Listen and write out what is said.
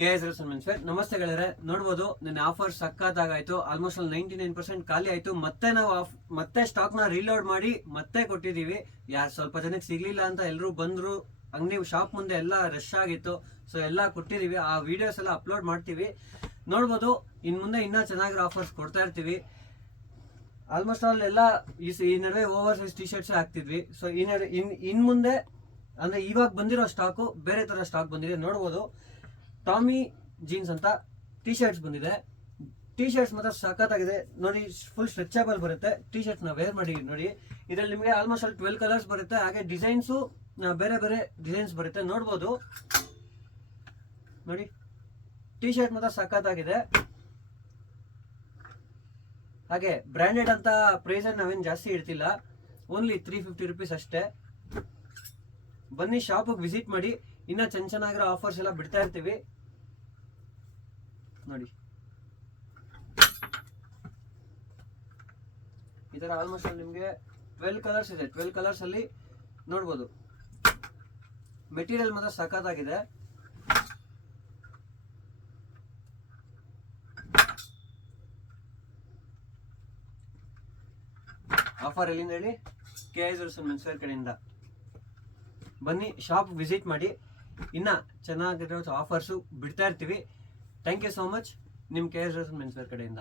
KS Roshan menswear. ನಮಸ್ತೆ ಗೆಳೆಯರೆ, ನೋಡ್ಬೋದು ನನ್ನ ಆಫರ್ ಸಕ್ಕತ್ತಾಗಾಯ್ತು. ಆಲ್ಮೋಸ್ಟ್ 99% ಖಾಲಿ ಆಯ್ತು. ಮತ್ತೆ ನಾವು ಮತ್ತೆ ಸ್ಟಾಕ್ ನ ರೀಲೋಡ್ ಮಾಡಿ ಮತ್ತೆ ಕೊಟ್ಟಿದೀವಿ. ಸ್ವಲ್ಪ ಜನಕ್ಕೆ ಸಿಗ್ಲಿಲ್ಲ ಅಂತ ಎಲ್ಲರೂ ಬಂದ್ರು. ಅಂಗಡಿ ಶಾಪ್ ಮುಂದೆ ಎಲ್ಲ ರಶ್ ಆಗಿತ್ತು. ಸೊ ಎಲ್ಲ ಕೊಟ್ಟಿದೀವಿ. ಆ ವಿಡಿಯೋಸ್ ಎಲ್ಲ ಅಪ್ಲೋಡ್ ಮಾಡ್ತೀವಿ, ನೋಡ್ಬೋದು. ಇನ್ ಮುಂದೆ ಇನ್ನೂ ಚೆನ್ನಾಗಿರೋ ಆಫರ್ಸ್ ಕೊಡ್ತಾ ಇರ್ತೀವಿ. ಆಲ್ಮೋಸ್ಟ್ ಆಲ್ ಎಲ್ಲ ಈ ನಡುವೆ ಓವರ್ ಸೈಜ್ ಟಿ ಶರ್ಟ್ಸ್ ಹಾಕ್ತಿದ್ವಿ. ಸೊ ಇನ್ ಮುಂದೆ ಅಂದ್ರೆ ಇವಾಗ ಬಂದಿರೋ ಸ್ಟಾಕು ಬೇರೆ ತರ ಸ್ಟಾಕ್ ಬಂದಿದೆ. ನೋಡ್ಬೋದು, ಟಾಮಿ ಜೀನ್ಸ್ ಅಂತ ಟಿ ಶರ್ಟ್ಸ್ ಬಂದಿದೆ. ಟಿ ಶರ್ಟ್ಸ್ ಮಾತ್ರ ಸಖತ್ತಾಗಿದೆ ನೋಡಿ. ಫುಲ್ ಸ್ಟ್ರೆಚಬಲ್ ಬರುತ್ತೆ. ಟಿ ಶರ್ಟ್ಸ್ ನ ವೇರ್ ಮಾಡಿ ನೋಡಿ. ಇದರಲ್ಲಿ ನಿಮಗೆ ಆಲ್ಮೋಸ್ಟ್ ಆಲ್ 12 ಕಲರ್ಸ್ ಬರುತ್ತೆ. ಹಾಗೆ ಡಿಸೈನ್ಸು ಬೇರೆ ಬೇರೆ ಡಿಸೈನ್ಸ್ ಬರುತ್ತೆ. ನೋಡ್ಬೋದು ನೋಡಿ, ಟಿ ಶರ್ಟ್ ಮಾತ್ರ ಸಖತ್ತಾಗಿದೆ. ಹಾಗೆ ಬ್ರ್ಯಾಂಡೆಡ್ ಅಂತ ಪ್ರೈಸ್ ನಾವೇನು ಜಾಸ್ತಿ ಇಡ್ತಿಲ್ಲ, ಓನ್ಲಿ 350 ರುಪೀಸ್ ಅಷ್ಟೇ. ಬನ್ನಿ ಶಾಪಿಗೆ ವಿಸಿಟ್ ಮಾಡಿ. ಇನ್ನ ಚೆನ್ನಾಗಿರೋ ಆಫರ್ಸ್ ಎಲ್ಲ ಬಿಡ್ತಾ ಇರ್ತೀವಿ ನೋಡಿ. ಈ ತರ ಆಲ್ಮೋಸ್ಟ್ ನಿಮ್ಗೆ 12 ಕಲರ್ಸ್ ಇದೆ. 12 ಕಲರ್ಸ್ ಅಲ್ಲಿ ನೋಡ್ಬೋದು. ಮೆಟೀರಿಯಲ್ ಮಾತ್ರ ಸಖತ್ತಾಗಿದೆ. ಆಫರ್ ಎಲ್ಲಿಂದ ಹೇಳಿ? KS Roshan ಮೆನ್ಸ್ವೇರ್ ಕಡೆಯಿಂದ. ಬನ್ನಿ ಶಾಪ್ ವಿಸಿಟ್ ಮಾಡಿ. ಇನ್ನ ಚೆನ್ನಾಗಿರೋ ಆಫರ್ಸು ಬಿಡ್ತಾ ಇರ್ತೀವಿ. Thank you so much. ನಿಮ್ಮ KS Roshan ಮೆನ್ಸ್ವೇರ್ ಕಡೆಯಿಂದ.